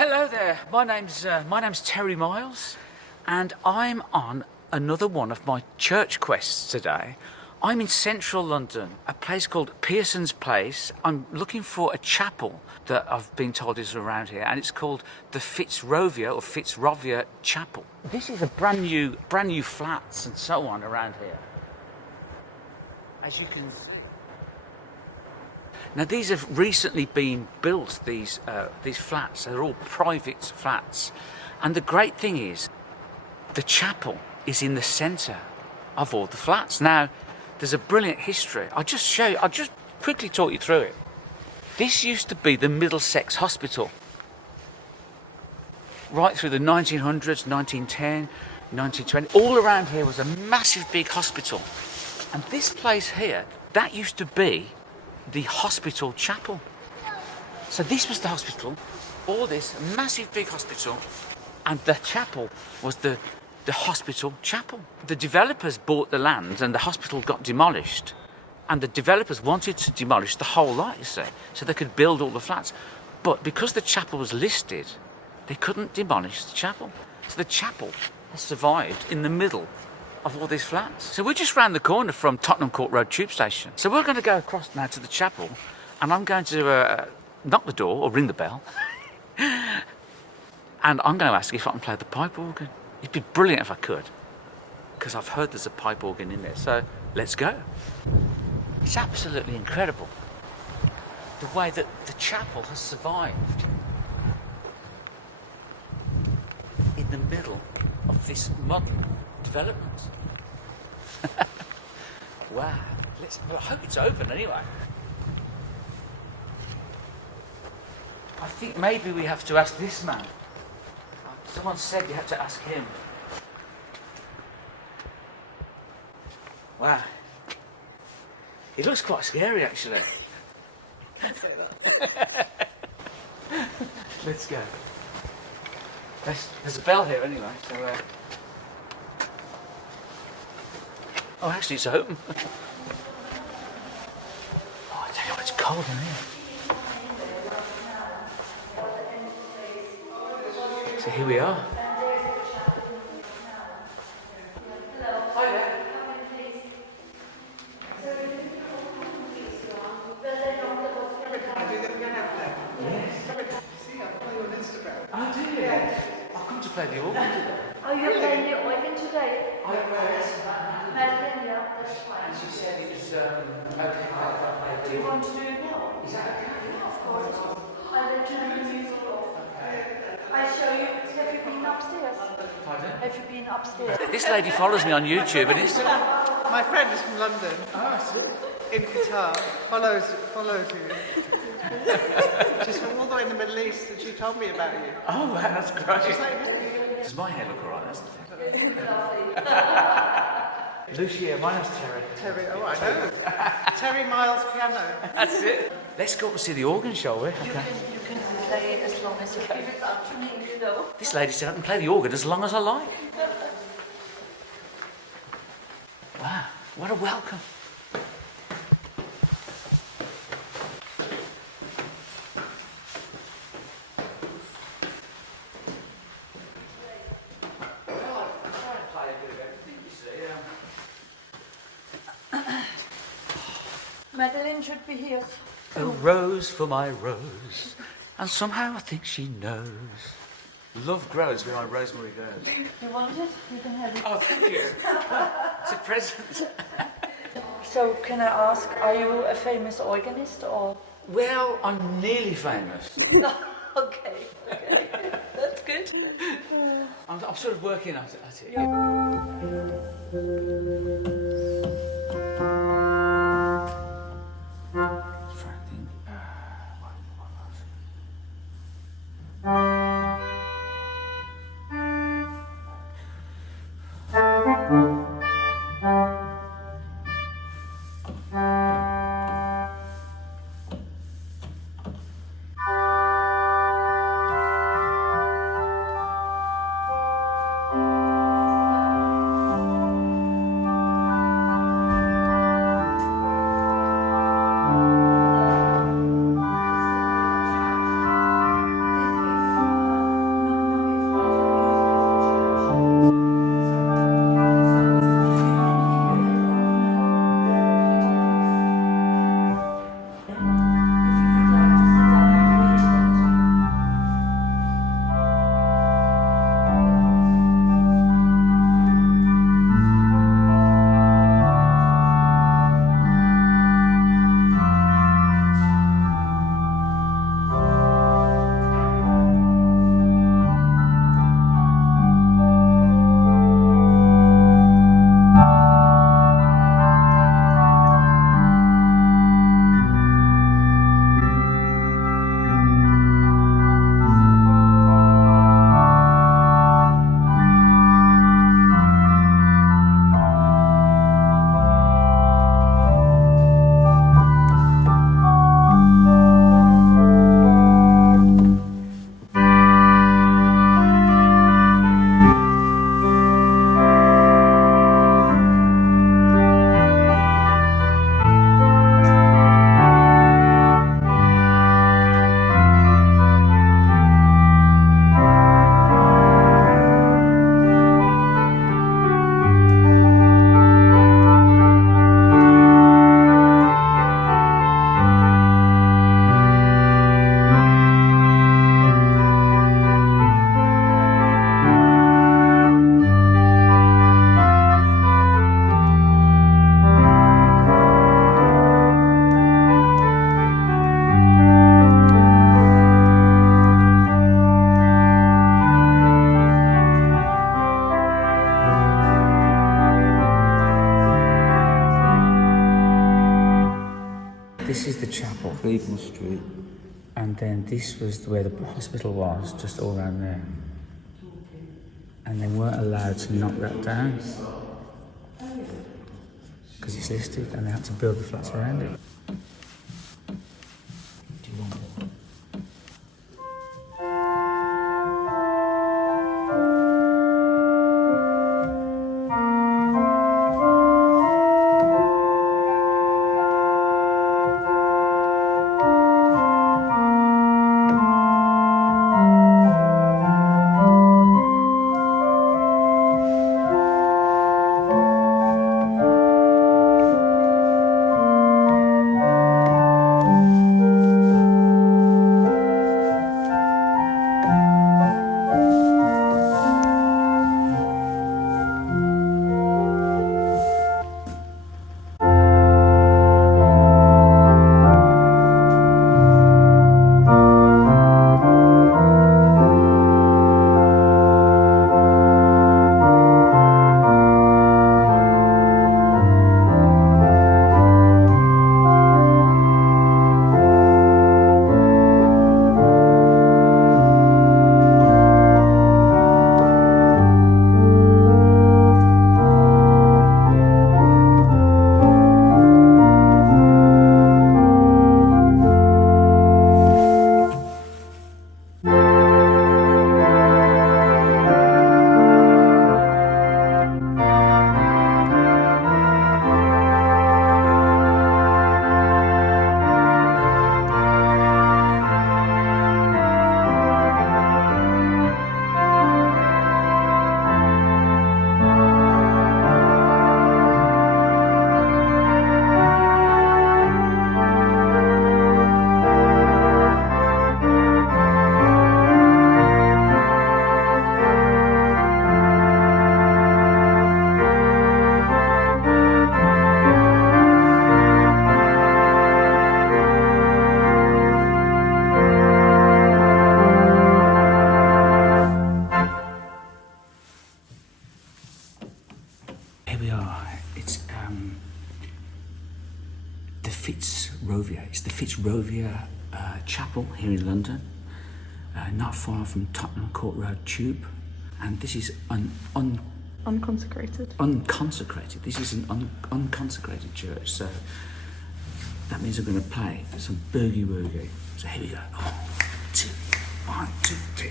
Hello there. My name's Terry Miles, and I'm on another one of my church quests today. I'm in central London, a place called Pearson's Place. I'm looking for a chapel that I've been told is around here, and it's called the Fitzrovia Chapel. This is a brand new flats and so on around here, as you can see. Now these have recently been built, these flats. They're all private flats. And the great thing is, the chapel is in the centre of all the flats. Now, there's a brilliant history. I'll just quickly talk you through it. This used to be the Middlesex Hospital. Right through the 1900s, 1910, 1920, all around here was a massive big hospital. And this place here, that used to be the hospital chapel. So this was the hospital, all this massive big hospital, and the chapel was the hospital chapel. The developers bought the land and the hospital got demolished, and the developers wanted to demolish the whole lot, you see, so they could build all the flats. But because the chapel was listed, they couldn't demolish the chapel. So the chapel has survived in the middle of all these flats. So we're just round the corner from Tottenham Court Road tube station. So we're going to go across now to the chapel, and I'm going to knock the door or ring the bell, and I'm going to ask if I can play the pipe organ. It'd be brilliant if I could, because I've heard there's a pipe organ in there. So let's go. It's absolutely incredible the way that the chapel has survived in the middle of this modern development. Wow. Well, I hope it's open anyway. I think maybe we have to ask this man. Someone said you have to ask him. Wow. It looks quite scary, actually. Let's go. There's a bell here anyway, so... Oh, actually, it's open. Oh, I tell you what, it's cold in here. So here we are. Hi there. Oh, do you? I've come to play the organ today. Oh, you're playing the organ today? I play Madeline, yeah, that's fine. and she said it was okay. Do you want to do it now? Is that okay? Yeah, of course. I'll let you turn the music off. I show you. Have you been upstairs? Pardon? Have you been upstairs? This lady follows me on YouTube and it's... My friend is from London, in Qatar, follows you. She's from all the way in the Middle East, and she told me about you. Oh, wow, that's great. She's like, Does my hair look alright? That's the thing. Lucia, my name's Terry. Terry, oh, I know. Terry Miles piano. That's it. Let's go up and see the organ, shall we? You can play it as long as you give it up to me, you know. This lady said I can play the organ as long as I like. Wow, what a welcome. Madeline should be here. A rose for my rose, and somehow I think she knows. Love grows where my Rosemary goes. You want it? You can have it. Oh, thank you. It's a present. So, can I ask, are you a famous organist or? Well, I'm nearly famous. Okay. That's good. I'm sort of working at it. chapel, Cleveland Street. And then this was where the hospital was, just all around there. And they weren't allowed to knock that down because it's listed, and they had to build the flats around it. Do you want it? Here we are. It's the Fitzrovia. It's the Fitzrovia Chapel here in London, not far from Tottenham Court Road Tube. And this is unconsecrated. Unconsecrated. This is an unconsecrated church. So that means we're going to play some boogie woogie. So here we go. 1, 2, 3.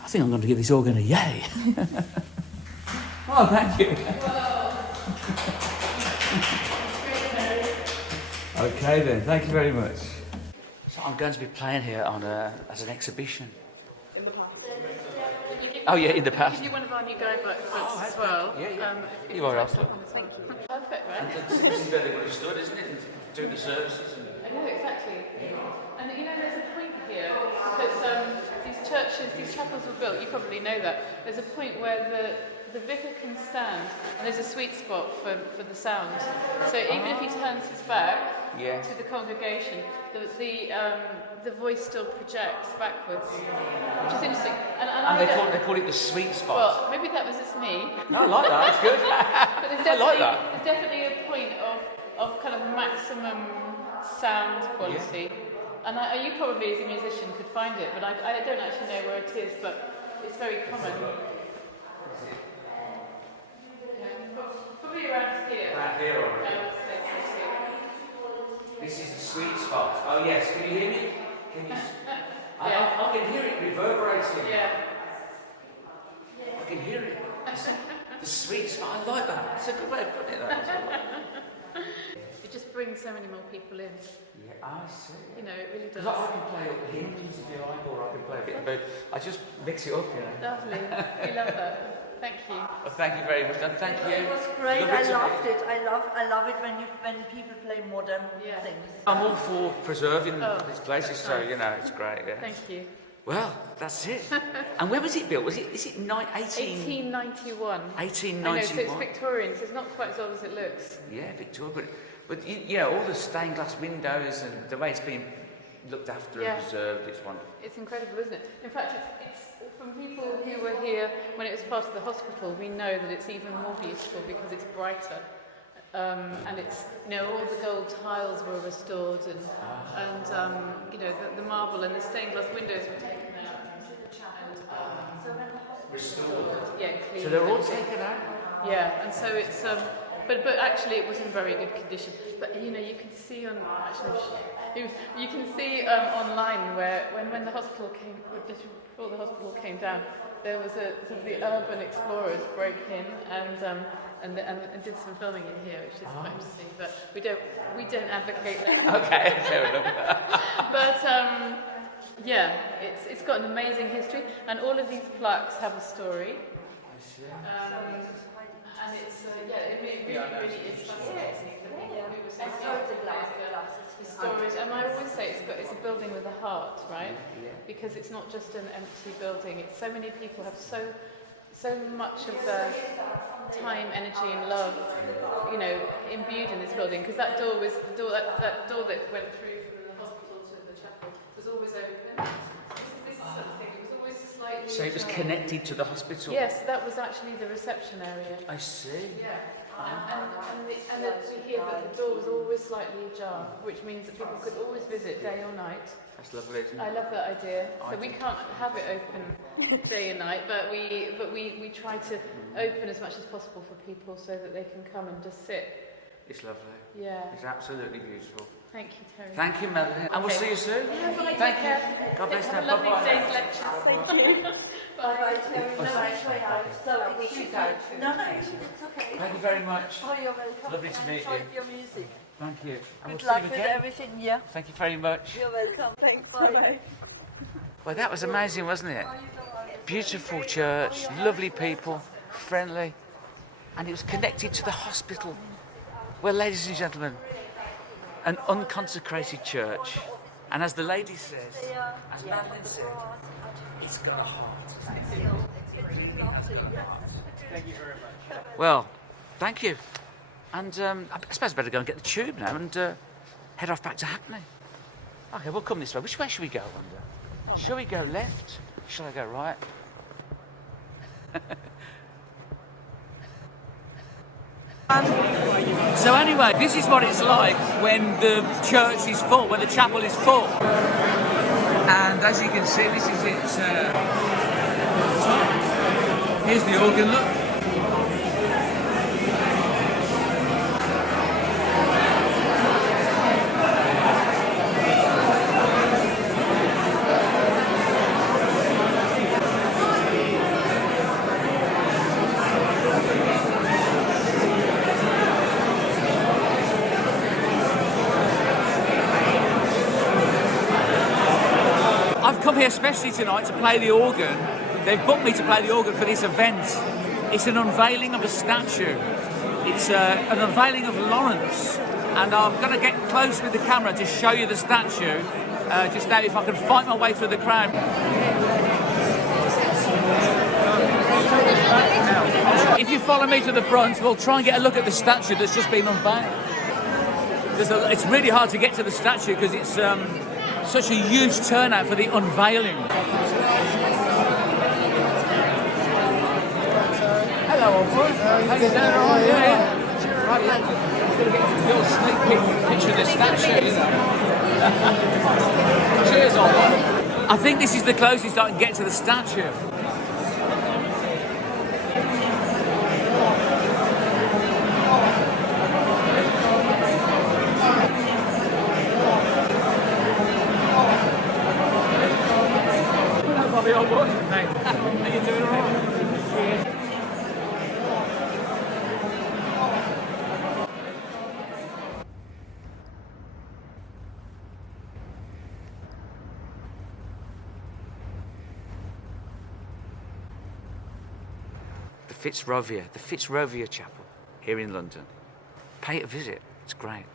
I think I'm going to give this organ a yay. Oh, thank you. Okay then, thank you very much. So I'm going to be playing here on as an exhibition. In the past. Oh yeah, in the past. Give you one of our new guidebooks as well. Yeah. You are also. Thank you. Perfect, right? And it's where they would have stood, isn't it? Doing the services. I know, exactly. And you know, there's a point here, because these churches, these chapels were built, you probably know that, there's a point where the vicar can stand, and there's a sweet spot for the sound. So even if he turns his back to the congregation, the voice still projects backwards, which is interesting. And they call it the sweet spot. Well, maybe that was just me. No, I like that. It's good. But I like that. There's definitely a point of kind of maximum sound quality. And you probably, as a musician, could find it, but I don't actually know where it is, but it's very common. Probably around here. Around here, all right. This is the sweet spot. Oh yes, can you hear me? Can you? I can hear it reverberating. Yeah. I can hear it. The sweet spot. I like that. It's a good way of putting it. That as well. It just brings so many more people in. Yeah, I see. You know, it really does. I can play up hymns if you like, or I can play a bit, but I just mix it up, you know. Lovely. We love that. Thank you. Well, thank you very much, and thank you. It was great. Lovely I to loved meet it. I love it when people play modern things. I'm all for preserving Oh, these places, that's so nice. you know it's great. Yeah. Thank you. Well, that's it. And when was it built? Is it 1891? 1891. 1891. I know, so it's Victorian, so it's not quite as old as it looks. Yeah, Victoria, but you know all the stained glass windows and the way it's been looked after and preserved. It's wonderful. It's incredible, isn't it? In fact, it's from people who were here when it was part of the hospital. We know that it's even more beautiful because it's brighter, and it's all the gold tiles were restored, and the marble and the stained glass windows were taken out and Restored. cleaned. So they're all taken out. Yeah, and so it's but actually it was in very good condition. But you can see you can see online where when the hospital before the hospital came down, there was the urban explorers broke in and did some filming in here, which is quite interesting. But we don't advocate that. Okay, fair enough. But it's got an amazing history, and all of these plaques have a story. And it's it really is fascinating. The stories, and I always say it's a building with a heart, right? Because it's not just an empty building. It's so many people have so much of their time, energy, and love, imbued in this building. Because that door that went through from the hospital to the chapel was always open. This is something. It was always slightly. So it was ajar. connected to the hospital. Yes, that was actually the reception area. I see. Yeah. And we hear that the door was always slightly ajar, which means that people could always visit day or night. That's lovely, isn't it? I love that idea. So we can't have it open day and night, but we try to open as much as possible for people so that they can come and just sit. It's lovely. Yeah. It's absolutely beautiful. Thank you, Terry. Thank you, Melanie. And we'll see you soon. Yeah, bye. Thank Take you. care. God bless Have a you. lovely Bye-bye. day's lecture. Thank you. Bye-bye, Terry. No, I try out. So we should go. No, it's okay. Thank you very much. Oh, you're welcome. Lovely to I meet enjoyed you. your music. Thank you. And we'll Good see luck you with again. everything, yeah. Thank you very much. You're welcome. Thanks. Bye. Well, that was amazing, wasn't it? Beautiful church, lovely people, friendly, and it was connected to the hospital. Well, ladies and gentlemen, an unconsecrated church, and as the lady says, as Madeline said, it's got a heart. Thank you very much. Well, thank you. And I suppose I better go and get the tube now and head off back to Hackney. Okay, we'll come this way. Which way should we go, I wonder? Shall we go left? Shall I go right? So anyway, this is what it's like when the church is full, when the chapel is full. And as you can see, this is it. Here's the organ, look. I've come here especially tonight to play the organ. They've booked me to play the organ for this event. It's an unveiling of a statue. It's an unveiling of Lawrence. And I'm going to get close with the camera to show you the statue. Just now, if I can fight my way through the crowd. If you follow me to the front, we'll try and get a look at the statue that's just been unveiled. It's really hard to get to the statue because it's such a huge turnout for the unveiling. Hello, old boy. How you doing? All right, yeah. Right, yeah. Going to get a little sneak picture of the statue. Cheers, old boy. I think this is the closest I can get to the statue. Hello, old boy. Hey. How you doing? All right? The Fitzrovia Chapel here in London. Pay it a visit, it's great.